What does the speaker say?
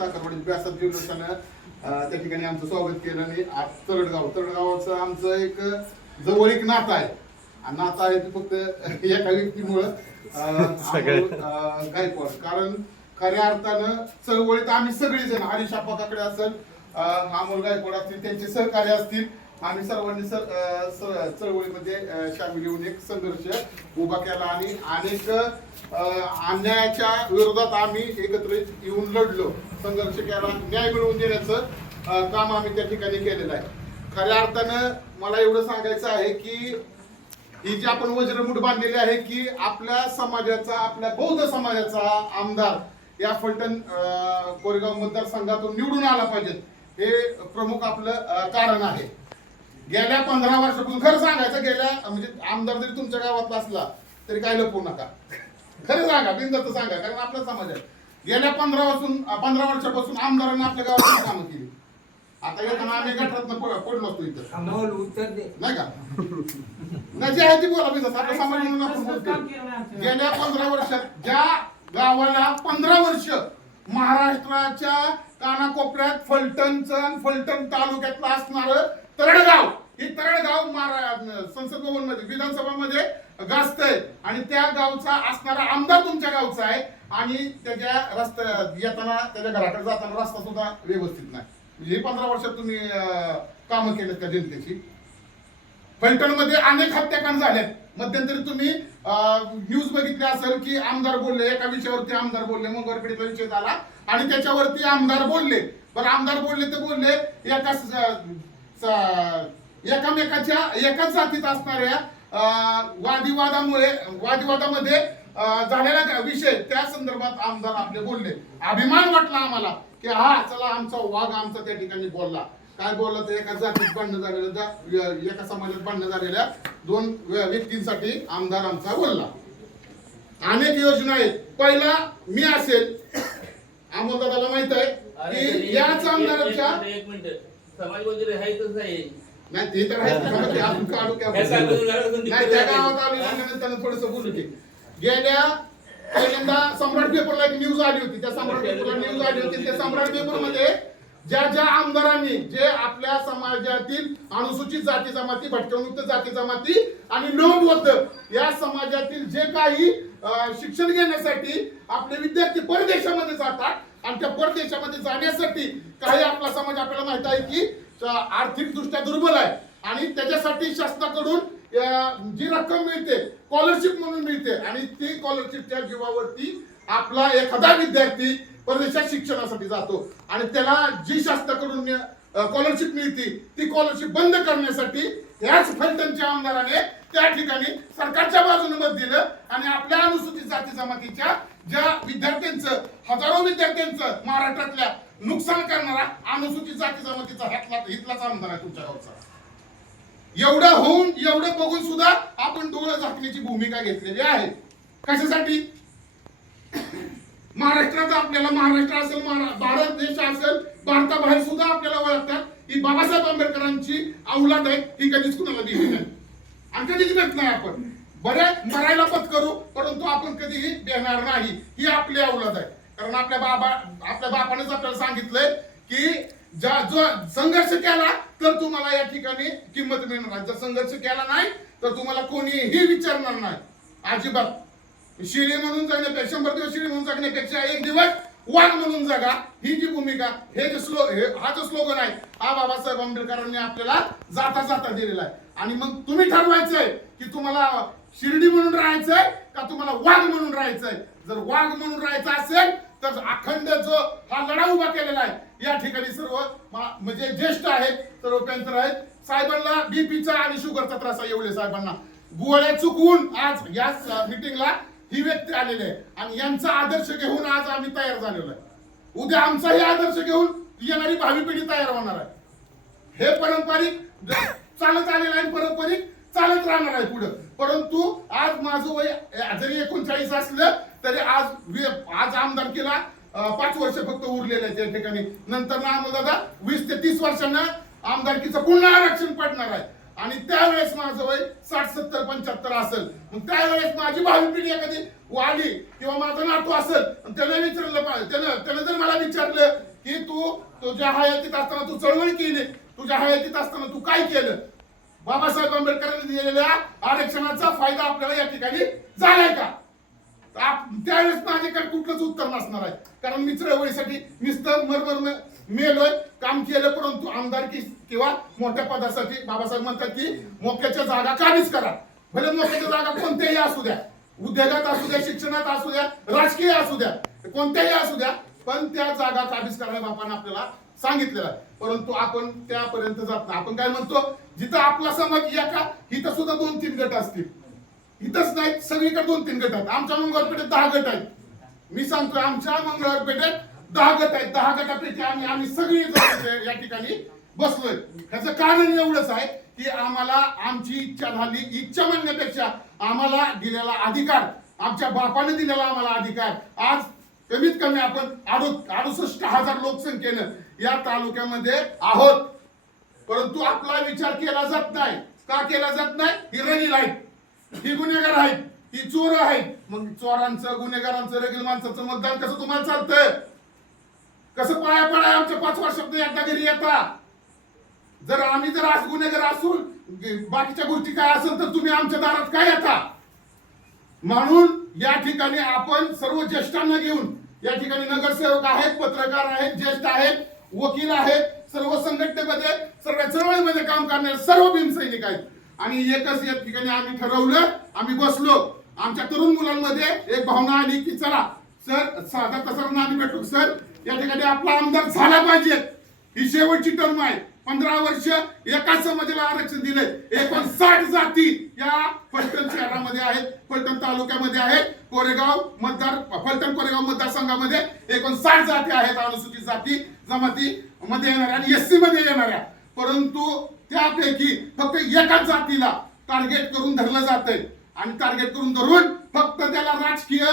साखरवाडी व्यासात अं, त्या ठिकाणी आमचं स्वागत केलं आणि आज तरडगाव. तरडगावाचं आमचं एक जवळीक नातं आहे. आणि नातं आहे ते फक्त एका व्यक्तीमुळं. गायकवाड. कारण खऱ्या अर्थानं चळवळीत आम्ही सगळेजण. हरीश आप्पा काकडे असेल अमोल गायकवाड असतील त्यांचे सहकार्य असतील आम्ही सर्वांनी सर स- चळवळीमध्ये सामील होऊन एक संघर्ष उभा केला आणि अनेक अन्यायाच्या विरोधात आम्ही एकत्रित येऊन लढलो. संघर्ष केला न्याय मिळवून देण्याचं काम आम्ही त्या ठिकाणी केलेलं आहे. खऱ्या अर्थानं मला एवढं सांगायचं आहे की ही जी आपण वज्रमुठ बांधलेली आहे की आपल्या समाजाचा आपल्या बौद्ध समाजाचा आमदार या फलटण कोरेगाव मतदारसंघातून निवडून आला पाहिजे हे प्रमुख आपलं कारण आहे. गेल्या पंधरा वर्षापासून खरं सांगायचं गेल्या म्हणजे आमदार जरी तुमच्या गावातला असला तरी काय लपवू नका. खरं सांगा बिंदात सांगा कारण आपला समाज आहे. गेल्या पंधरा वर्षून पंधरा वर्षापासून आमदारांनी आपल्या गावात कामं केली. आता येताना आम्ही गटरात पडलो असतो इथं. अमोल उत्तर दे. नाही का? नाही जे आहे ती बोला बिंदास आपल्या समाज म्हणून आपण बोलतोय. गेल्या पंधरा वर्षात ज्या गावाला पंधरा वर्ष महाराष्ट्राच्या कानाकोपऱ्यात फलटणचं फलटण तालुक्यातलं असणार तरडगाव ही तरडगाव महारा संसद भवनमध्ये विधानसभा मध्ये गाजतय. आणि त्या गावचा असणारा आमदार तुमच्या गावचा आहे आणि त्याच्या रस्त्या येताना त्याच्या घराकडे जाताना रस्ता सुद्धा व्यवस्थित नाही. म्हणजे ही पंधरा वर्षात तुम्ही काम कामं केलेत जनतेची. फलटणमध्ये अनेक हत्याकांड झालेत. मध्यंतरी तुम्ही न्यूज बघितली असेल की आमदार बोलले एका विषयावरती आमदार बोलले मंगळपेठीचा विषय झाला. आणि त्याच्यावरती आमदार बोलले. बरं आमदार बोलले ते बोलले एका एकामेकाच्या एकाच जातीत असणाऱ्या वादिवादामुळे वादिवादामध्ये झालेला विषय त्या संदर्भात आमदार आपले बोलले. अभिमान वाटला आम्हाला की हा चला आमचा वाघ आमचा त्या ठिकाणी बोलला. काय बोलला तर एका जातीत भांडणं झालेलं एका समाजात भांडणं झालेल्या दोन व्य- व्यक्तींसाठी आमदार आमचा बोलला. अनेक योजना आहेत. पहिला मी असेल. दादाला माहीत आहे की याच आमदाराच्या एक मिनिट. समाज मंदिर आहे तसं आहे नाही ते तर आहे त्यामुळे ते आपण काढू की आपण- काय सांगतो तुला? अजून नाही त्या गावात आलो म्हणल्यानंतर थोडस बोलू की गेल्या पहिल्यांदा सम्राट पेपरला एक न्यूज आली होती. त्या सम्राट पेपरला न्यूज आली होती. त्या सम्राट पेपरमध्ये ज्या ज्या आमदारांनी जे आपल्या समाजातील अनुसूचित जाती जमाती भटकवमुक्त जाती जमाती आणि नोंदवद्ध या समाजातील जे काही अं, शिक्षण घेण्यासाठी आपले विद्यार्थी परदेशामध्ये जातात आणि त्या परदेशामध्ये जाण्यासाठी काही आपला समाज आपल्याला माहीत आहे की आर्थिक दृष्ट्या दुर्बल आहे. आणि त्याच्यासाठी शासनाकडून जी रक्कम मिळते स्कॉलरशिप म्हणून मिळते आणि ती स्कॉलरशिपच्या जीवावरती आपला एखादा विद्यार्थी परदेशात शिक्षणासाठी जातो. आणि त्याला जी शासनाकडून स्कॉलरशिप मिळते ती स्कॉलरशिप बंद करण्यासाठी याच फलटणच्या आमदाराने त्या ठिकाणी सरकारच्या बाजूने मत दिलं आणि आपल्या अनुसूचित जाती जमातीच्या ज्या विद्यार्थ्यांचं हजारो विद्यार्थ्यांचं महाराष्ट्रातल्या नुकसान करणारा अनुसूचित जाती जमातीचा हातला हितलाच आमदार आहे तुमच्या गावचा. एवढं होऊन एवढं बघून सुद्धा आपण डोळं झाकण्याची भूमिका घेतलेली आहे. कशासाठी? महाराष्ट्रात आपल्याला महाराष्ट्र असेल भारत देश असेल भारताबाहेर सुद्धा आपल्याला ओळखतात ही बाबासाहेब आंबेडकरांची औलाद आहे ही कधीच कुणाला दिली नाही. आणि कधीच देत नाही आपण? बरे मरायला पत करू परंतु आपण कधीही देणार नाही ही आपली औलाद आहे. कारण आपल्या बाबा आपल्या बापानेच आपल्याला सांगितलंय की ज्या जो संघर्ष केला तर तुम्हाला या ठिकाणी किंमत मिळणार जर संघर्ष केला नाही तर तुम्हाला कोणीही विचारणार नाही. अजिबात. शिळी म्हणून जगण्यापेक्षा शंभर दिवस शिळी म्हणून जगण्यापेक्षा एक दिवस वाघ म्हणून जगा. ही जी भूमिका हे जे स्लो हे हा जो स्लोगन आहे हा बाबासाहेब आंबेडकरांनी आपल्याला जाता जाता दिलेला आहे. आणि मग तुम्ही ठरवायचंय की तुम्हाला शिर्डी म्हणून राहायचंय का तुम्हाला वाघ म्हणून राहायचंय? जर वाघ म्हणून राहायचं असेल तर अखंड जो हा लढा उभा केलेला आहे. या ठिकाणी सर्व म्हणजे ज्येष्ठ आहेत सर्व पेंटर आहेत. साहेबांना बीपीचा आणि शुगरचा त्रास आहे एवढे साहेबांना. गोळ्या चुकवून आज या मिटिंगला ही व्यक्ती आलेली आहे. आणि यांचा आदर्श घेऊन आज आम्ही तयार झालेलो आहे. उद्या आमचाही आदर्श घेऊन येणारी भावी पिढी तयार होणार आहे. हे पारंपरिक चालत आलेलं आहे पारंपरिक चालत राहणार आहे पुढं. परंतु आज माझं वय जरी एकोणचाळीस असलं तरी आज आज आमदार केला. पाच वर्ष फक्त उरलेले आहेत त्या ठिकाणी. नंतर ना दादा वीस ते तीस वर्षांना आमदारकीचं पुन्हा आरक्षण पडणार आहे. आणि त्यावेळेस माझं वय साठ सत्तर पंच्याहत्तर असेल. मग त्यावेळेस माझी भावी पिढी एखादी वाली किंवा माझा नातू असेल आणि त्याला विचारलं पाहिजे त्यानं त्यानं जर मला विचारलं की तू तुझ्या हयातीत असताना तू चळवळ केली तुझ्या हयातीत असताना तू काय केलं? बाबासाहेब आंबेडकरांनी दिलेल्या आरक्षणाचा फायदा आपल्याला या ठिकाणी झालाय का? एकच उत्तर नसणार आहे. कारण मी चळवळीसाठी नुसतं मरमर मेलोय काम केलं परंतु आमदारकी किंवा मोठ्या पदासाठी बाबासाहेब म्हणतात की मोक्याच्या जागा काढीच करा. भले मोक्याच्या जागा कोणत्याही असू द्या. उद्योगात असू द्या शिक्षणात असू द्या राजकीय असू द्या कोणत्याही असू द्या पण त्या जागा काबीज करायला बापानं आपल्याला सांगितलेलं आहे. परंतु आपण त्यापर्यंत जात नाही. आपण काय म्हणतो जिथं आपला समाज एका इथं सुद्धा दोन तीन गट असतील. इथंच नाही सगळीकडे दोन तीन गट आहेत. आमच्या मंगळपेठेत दहा गट आहेत. मी सांगतो आमच्या मंगळपेठेत दहा गट आहेत. दहा गटापैकी आम्ही आम्ही सगळी या ठिकाणी बसलोय. ह्याचं कारण एवढंच आहे की आम्हाला आमची इच्छा झाली इच्छा म्हणण्यापेक्षा आम्हाला दिलेला अधिकार आमच्या बापाने दिलेला आम्हाला अधिकार. आज कमीत कमी आपण अडुसष्ट हजार लोकसंख्येनं या तालुक्यामध्ये आहोत. परंतु आपला विचार केला जात नाही. का केला जात नाही? ही रणी लाइट ही गुन्हेगार आहेत. ही चोर आहे मग चोरांचं गुन्हेगारांचं रगील माणसाचं मतदान कसं तुम्हाला चालतंय? कसं पाया पडाय आमच्या पाच वर्षात एकदा घरी येता? जर आम्ही जर आज गुन्हेगार असू बाकीच्या गोष्टी काय असेल तर तुम्ही आमच्या दारात काय येता? म्हणून या ठिकाणी आपण सर्व ज्येष्ठांना घेऊन या ठिकाणी नगरसेवक आहेत पत्रकार आहेत ज्येष्ठ आहेत वकील आहेत सर्व संघटनेमध्ये सर्व चळवळीमध्ये काम करणारे सर्व भीमसैनिक आहेत. आणि एकच या ठिकाणी आम्ही ठरवलं आम्ही बसलो. आमच्या तरुण मुलांमध्ये एक भावना आली की चला सर साधा तसरांना आम्ही भेटू. सर या ठिकाणी आपला आमदार झाला पाहिजे. ही शेवटची टर्म आहे. पंधरा वर्ष एकाच समाजाला आरक्षण दिलंय. एकोणसाठ जाती या फलटण शहरामध्ये आहेत फलटण तालुक्यामध्ये आहेत. कोरेगाव मतदार फलटण कोरेगाव मतदारसंघामध्ये एकोणसाठ जाती आहेत अनुसूचित जाती जमाती मध्ये येणाऱ्या आणि एससी मध्ये येणाऱ्या. परंतु त्यापैकी फक्त एकाच जातीला टार्गेट करून धरलं जातंय. आणि टार्गेट करून धरून फक्त त्याला राजकीय